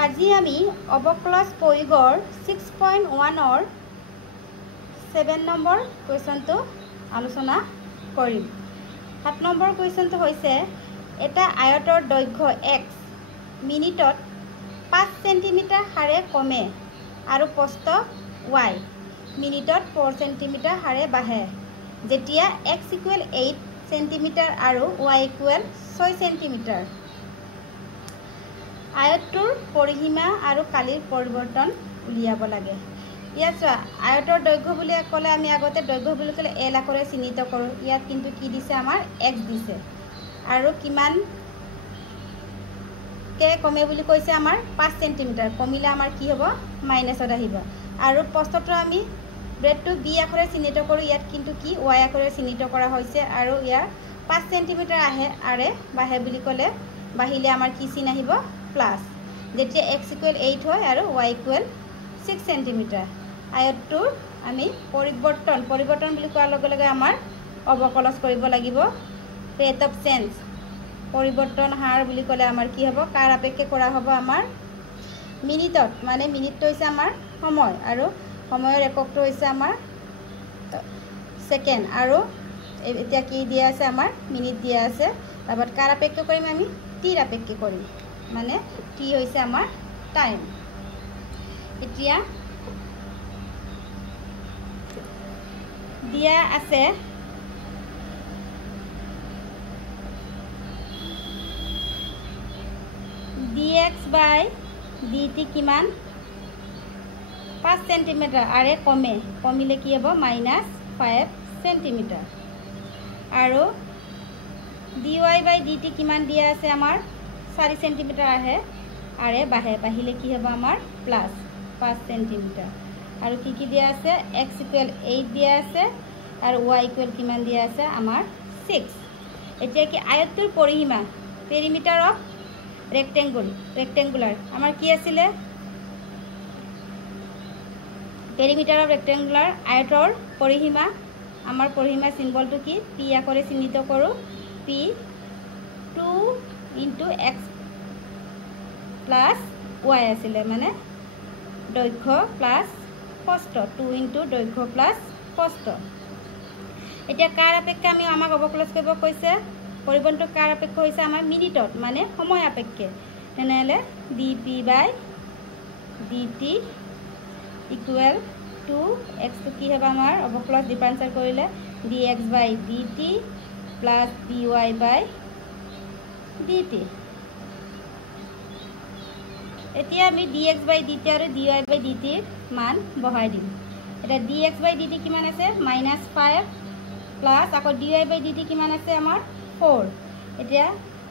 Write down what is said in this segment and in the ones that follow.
আজি আমি অবক্লজ প্ৰয়োগৰ 6.1 7 নম্বৰ কুৱেশ্যনটো আলোচনা কৰিম। 7 নম্বৰ কুৱেশ্যনটো হৈছে এটা আয়তৰ দৈৰ্ঘ্য x মিনিটত 5 সেন্টিমিটাৰ হাৰে কমে আৰু প্ৰস্থ y মিনিটত 4 সেন্টিমিটাৰ হাৰে বাঢ়ে যেতিয়া x = 8 সেন্টিমিটাৰ আৰু y = 6 সেন্টিমিটাৰ। আয়তটোৰ পৰিসীমা আৰু কালিৰ পৰিৱৰ্তন উলিয়াব লাগে। ইয়াত চোৱা আয়তৰ দৈৰ্ঘ্য বুলি ক'লে আমি আগতে দৈৰ্ঘ্য বুলি ক'লে l আখৰে চিহ্নিত কৰোঁ। ইয়াত কিন্তু কি দিছে আমাৰ x দিছে আৰু কিমান কে কমে বুলি কৈছে আমাৰ 5 সেন্টিমিটাৰ। কমিলে আমাৰ কি হ'ব মাইনাছত আহিব আৰু প্ৰস্থটো আমি ব্ৰেডটো b আখৰে চিহ্নিত কৰোঁ। ইয়াত কিন্তু কি y আখৰে চিহ্নিত কৰা হৈছে আৰু ইয়াৰ 5 সেন্টিমিটাৰ আৰে বাঢ়ে বুলি ক'লে বাঢ়িলে আমাৰ কি চিন আহিব প্লাস যেতিয়া x = 8 হয় আৰু y = 6 সেন্টিমিটাৰ। আয়তটোৰ আমি পৰিৱৰ্তন বুলি কোৱাৰ লগে লগে আমাৰ অবকলজ কৰিব লাগিব। ৰেট অফ চেঞ্জ পৰিৱৰ্তন হাৰ বুলি ক'লে আমাৰ কি হ'ব কাৰ আপেক্ষে কৰা হ'ব আমাৰ মিনিটত, মানে মিনিটটো হৈছে আমাৰ সময় আৰু সময়ৰ এককটো হৈছে আমাৰ সেকেন্ড আৰু এতিয়া কি দিয়া আছে আমাৰ মিনিট দিয়া আছে। তাৰপৰত কাৰ আপেক্ষে কৰিম আমি টিৰ আপেক্ষে কৰিম, মানে টি হৈছে আমাৰ টাইম। এতিয়া দিয়া আছে dx/dt কিমান 5 সেন্টিমিটাৰ আৰে কমিলে কি হ'ব -5 সেন্টিমিটাৰ আৰু dy/dt কিমান দিয়া আছে আমাৰ 4 সেন্টিমিটাৰ আৰে বাঢ়িলে কি হ'ব আমাৰ +5 সেন্টিমিটাৰ আৰু কি দিয়া আছে x = 8 দিয়া আছে আৰু y = কিমান দিয়া আছে আমাৰ 6। এতিয়া কি আয়তটোৰ পৰিসীমা পেৰিমিটাৰ অফ ৰেক্টেংগুলাৰ আমাৰ কি আছিলে পেৰিমিটাৰ অফ ৰেক্টেংগুলাৰ আয়তৰ পৰিসীমা আমাৰ পৰিসীমা চিম্বলটো কি p আখৰে চিহ্নিত কৰোঁ। p 2 * x + y আছিলে, মানে দৈৰ্ঘ্য প্লাস প্ৰস্থ 2 * দৈৰ্ঘ্য প্লাস প্ৰস্থ। এতিয়া কাৰ আপেক্ষে আমি আমাক অবকলজ কৰিব কৈছে পৰিৱৰ্তন কাৰ আপেক্ষে হৈছে আমাৰ মিনিটত, মানে সময় আপেক্ষে। তেনেহ'লে dp/dt = x টো কি হ'ব আমাৰ অবকলজ ডিফাৰেন্সিয়েট কৰিলে dx/dt + dy/dt। এতিয়া আমি dx/dt আৰু dy/dt ৰ মান বহাই দিম। এটা dx/dt কিমান আছে -5 প্লাস আকৌ dy/dt কিমান আছে আমাৰ 4। এতিয়া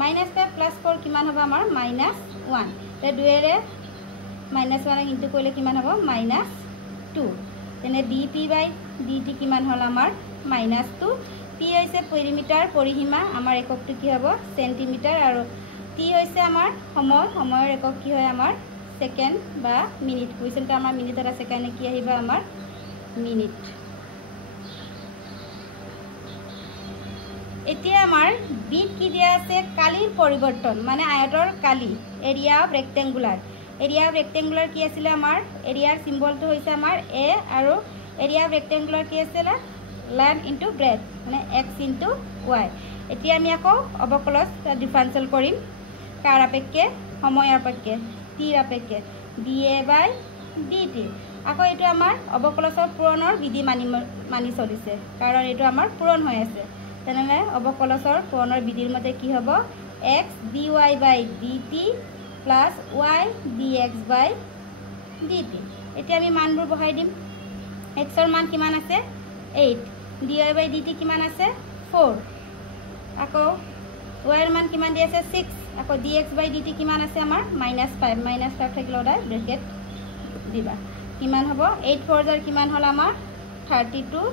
-5 + 4 কিমান হ'ব আমাৰ -1। তে 2ৰে -1 ইনটু কৰিলে কিমান হ'ব -2। তেনে dp/dt কিমান হ'ল আমাৰ -2। p হৈছে পেৰিমিটাৰ পৰিসীমা, আমাৰ এককটো কি হ'ব সেন্টিমিটাৰ আৰু t হৈছে আমাৰ সময়ৰ একক কি হয় আমাৰ সেকেন্ড বা মিনিট। কুৱেশ্যনটো আমাৰ মিনিটত আছে কাৰণে কি আহিব আমাৰ মিনিট। এতিয়া আমাৰ বিত কি দিয়া আছে কালিৰ পৰিৱৰ্তন, মানে আয়তৰ কালি এৰিয়া অফ ৰেক্টেংগুলাৰ কি আছিলে আমাৰ এৰিয়াৰ চিম্বলটো হৈছে আমাৰ a আৰু এৰিয়া অফ ৰেক্টেংগুলাৰ কি আছিলে লেন্থ * ব্ৰেডথ, মানে x * y। এতিয়া আমি আকৌ অবকলজ ডিফাৰেন্সিয়েল কৰিম কাৰ আপেক্ষে সময়ৰ আপেক্ষে টিৰ আপেক্ষে dA/dt। আকৌ এইটো আমাৰ অবকলজৰ পূৰণৰ বিধি মানি চলিছে কাৰণ এইটো আমাৰ পূৰণ হৈ আছে। তেনেহ'লে অবকলজৰ পূৰণৰ বিধিৰ মতে কি হ'ব x dy/dt + y dx/dt। এতিয়া আমি মানবোৰ বহাই দিম। x ৰ মান কিমান আছে 8, dy/dt কিমান আছে 4, আকৌ y ৰ মান কিমান দি আছে 6, আকৌ dx/dt কিমান আছে আমাৰ -5 থাকিলে ওলাই ব্ৰেকেট দিবা কিমান হ'ব 8 * 4 কিমান হ'ল আমাৰ 32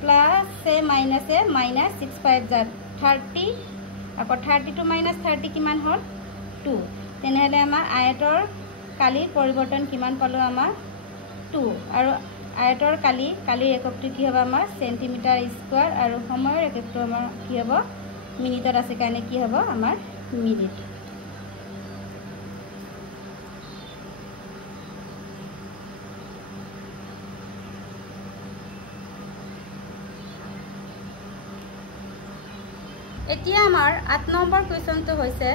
প্লাস -6 * 5 30, আকৌ 32 - 30 কিমান হ'ল 2। তেনেহ'লে আমাৰ আয়তৰ কালিৰ পৰিৱৰ্তন কিমান পালো আমাৰ 2 আৰু আয়তৰ কালিৰ এককটো কি হ'ব আমাৰ সেন্টিমিটাৰ স্কয়াৰ আৰু সময়ৰ এককটো আমাৰ কি হ'ব মিনিটত আছে কাৰণে কি হ'ব আমাৰ মিনিট। এতিয়া আমাৰ 8 নম্বৰ কুৱেশ্যনটো হৈছে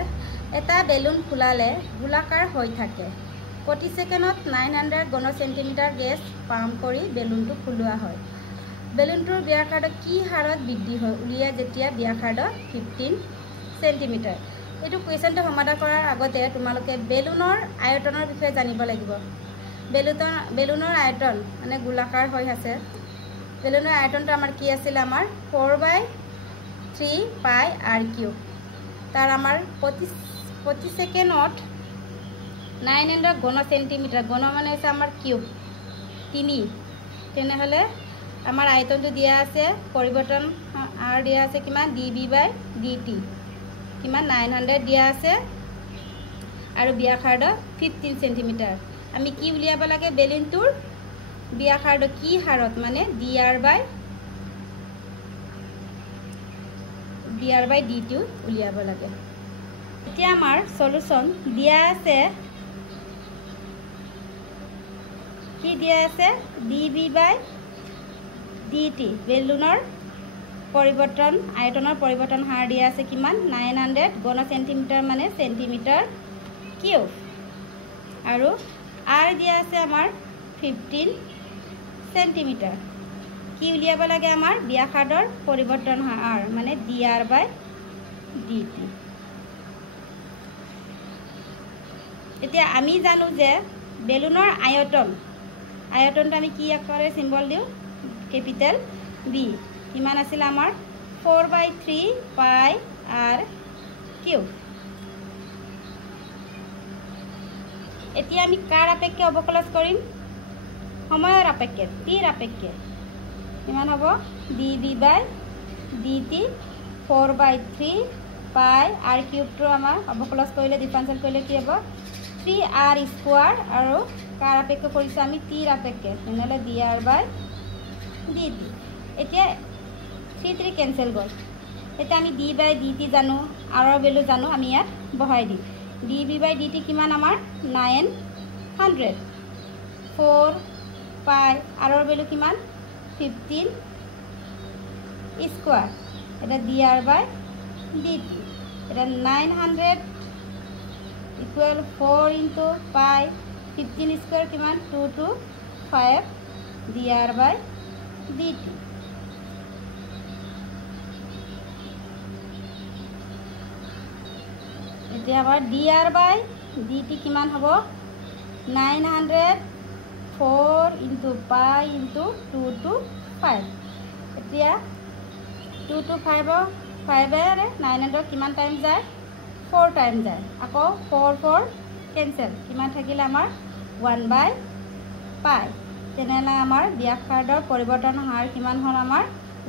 এটা বেলুন ফুলালে গোলাকাৰ হৈ থাকে প্ৰতি ছেকেণ্ডত 900 ঘন চেণ্টিমিটাৰ গেছ পাম্প কৰি বেলুনটো ফুলোৱা হয় বেলুনটোৰ ব্যাসাৰ্ধ কি হাৰত বৃদ্ধি হয় উলিয়াই যেতিয়া ব্যাসাৰ্ধ 15 চেণ্টিমিটাৰ এইটো কুৱেশ্যনটো সমাধান কৰাৰ আগতে তোমালোকে বেলুনৰ আয়তনৰ বিষয়ে জানিব লাগিব বেলুনৰ আয়তন মানে গোলাকাৰ হৈ আছে বেলুনৰ আয়তনটো আমাৰ কি আছিল আমাৰ 4/3 পাই r কিউব তাৰ আমাৰ প্ৰতি ছেকেণ্ডত 900 ঘন চেণ্টিমিটাৰ ঘন মানে হৈছে আমাৰ কিউব 3 তেনেহ'লে আমাৰ আয়তনটো দিয়া আছে পৰিৱৰ্তন r দিয়া আছে কিমান dv/dt কিমান 900 দিয়া আছে আৰু ব্যাসাৰ্ধ 15 চেণ্টিমিটাৰ আমি কি উলিয়াব লাগে বেলুনটোৰ ব্যাসাৰ্ধ কি হাৰত মানে dr/dt উলিয়াব লাগে এতিয়া আমাৰ সলিউশন দিয়া আছে কি দিয়া আছে dv/dt বেলুনৰ পৰিৱৰ্তন আয়তনৰ পৰিৱৰ্তন হাৰ দিয়া আছে কিমান 900 ঘন চেণ্টিমিটাৰ মানে চেণ্টিমিটাৰ কিউব আৰু r দিয়া আছে আমাৰ 15 চেণ্টিমিটাৰ কি উলিয়াব লাগে আমাৰ ব্যাসাৰ্ধৰ পৰিৱৰ্তন হাৰ মানে dr/dt এতিয়া আমি জানো যে বেলুনৰ আয়তনটো আমি কি আকাৰে সিম্বল দিও ক্যাপিটাল বি কিমান আছিল আমাৰ 4/3 পাই r কিউব এতিয়া আমি কাৰ আপেক্ষে অৱকলন কৰিম সময়ৰ আপেক্ষে টিৰ আপেক্ষে কিমান হ'ব dv/dt 4/3 পাই r কিউবটো আমাৰ অৱকলন কৰিলে ডিফাৰেন্সিয়েল কৰিলে কি হ'ব 3r স্কয়াৰ আৰু কাৰ আপেক্ষে কৰিছো আমি টিৰ আপেক্ষে তেনেহ'লে dr/dt এতিয়া 3 কেনসেল গ'ল এতিয়া আমি d/dt জানো r ৰ ভ্যালু জানো আমি ইয়াত বহাই দিম dv/dt কিমান আমাৰ 900 4 পাই r ৰ ভ্যালু কিমান 15 স্কয়াৰ এটা dr/dt এটা 900 equal 4 into pi 15 square কিমান 2 to 5 dr/dt এতিয়া আমাৰ dr/dt কিমান হ'ব 900 4 into pi into 2 to 5 এতিয়া 2 to 5 এৰে 900 কিমান টাইম যায় 4 টাইম যায় আকৌ 4 কেনসেল কিমান থাকিলে আমাৰ 1/pi তেনেহ'লে আমাৰ ব্যাসাৰ্ধৰ পৰিৱৰ্তন হাৰ কিমান হ'ল আমাৰ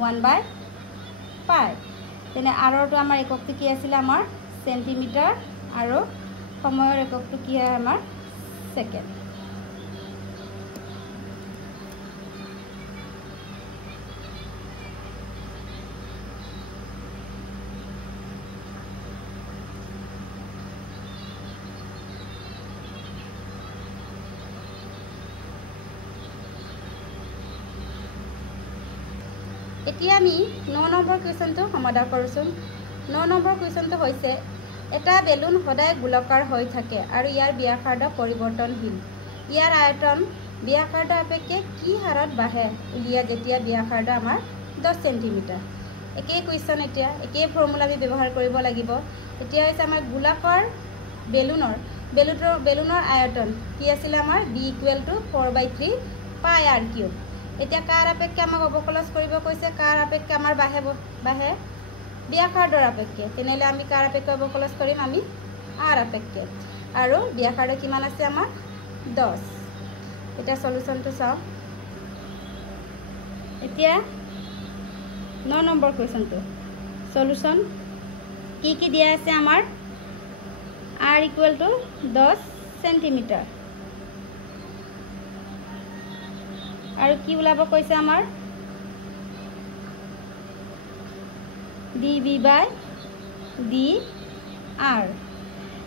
1/pi তেনে আৰটো আমাৰ এককটো কি আছিল আমাৰ সেন্টিমিটাৰ আৰু সময়ৰ এককটো কি হয় আমাৰ সেকেন্ড এতিয়া আমি 9 নম্বৰ কুৱেশ্যনটো সমাধান কৰিছো 9 নম্বৰ কুৱেশ্যনটো হৈছে এটা বেলুন সদায় গোলাকাৰ হৈ থাকে আৰু ইয়াৰ ব্যাসাৰ্ধ পৰিৱৰ্তনশীল ইয়াৰ আয়তন ব্যাসাৰ্ধ আপেক্ষে কি হাৰত বাঢ়ে উলিয়া যেতিয়া ব্যাসাৰ্ধ আমাৰ 10 সেন্টিমিটাৰ একেই কুৱেশ্যন এতিয়া একেই ফৰ্মুলা আমি ব্যৱহাৰ কৰিব লাগিব এতিয়া হৈছে আমাৰ গোলাকাৰ বেলুনৰ আয়তন কি আছিল আমাৰ d = 4/3 পাই r কিউব এতিয়া কাৰ আপেক্ষে আমাক অৱকলন কৰিব কৈছে কাৰ আপেক্ষে আমাৰ বাঢ়ে ব্যাসাৰ্ধৰ আপেক্ষে তেনেহ'লে আমি কাৰ আপেক্ষে অৱকলন কৰিম আমি r আপেক্ষে আৰু ব্যাসাৰ্ধ কিমান আছে আমাৰ 10 এটা সলিউশনটো চাও এতিয়া 9 নম্বৰ কুৱেশ্যনটো সলিউশন কি দিয়া আছে আমাৰ r = 10 সেন্টিমিটাৰ আৰু কি ওলাব কৈছে আমাৰ dv/dr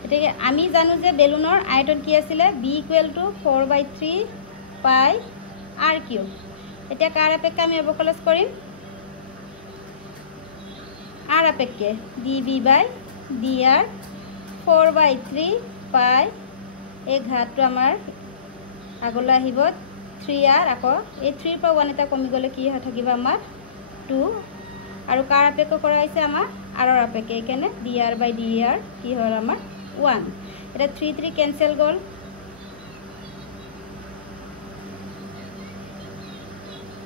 এটাকে আমি জানো যে বেলুনৰ আয়তন কি আছিল b = 4/3 পাই r কিউব এটা কাৰ আপেক্ষে আমি অৱকলন কৰিম r আপেক্ষে db বাই dr 4/3 পাই এই ঘাতটো আমাৰ আগলৈ আহিব 3r আকৌ এই 3 পৰা 1 এটা কমি গ'লে কি হৈ থাকিব আমাৰ 2 আৰু কাৰ আপেক্ষে কৰা হৈছে আমাৰ r ৰ আপেক্ষে এইকাৰণে dr বাই dr কি হ'ল আমাৰ 1 এটা 3 3 কেনসেল গ'ল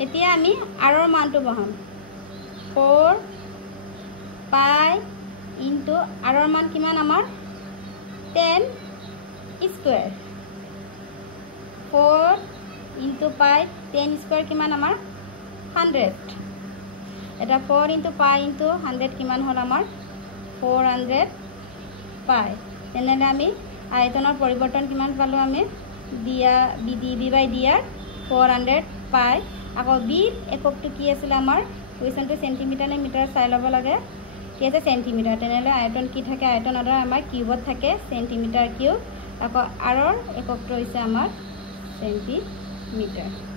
এতিয়া আমি r ৰ মানটো বহাম 4 পাই ইনটু r ৰ মান কিমান আমাৰ 10 স্কয়াৰ 4 ইনটু পাই 10 স্কয়াৰ কিমান আমাৰ 100 এটা 4 ইনটু পাই ইনটু 100 কিমান হ'ল আমাৰ 400 পাই তেনেহলে আমি আয়তনৰ পৰিৱৰ্তন কিমান পালো আমি db বাই dr 400 পাই আকৌ b এককটো কি আছিল আমাৰ কুৱেশ্যনটো সেন্টিমিটাৰ নে মিটাৰ চাই ল'ব লাগে কি আছে সেন্টিমিটাৰ তেনেহলে আয়তন কি থাকে আয়তন আদৰ আমাৰ কিউবত থাকে সেন্টিমিটাৰ কিউব আকৌ r ৰ এককটো হৈছে আমাৰ সেন্টিমিটাৰ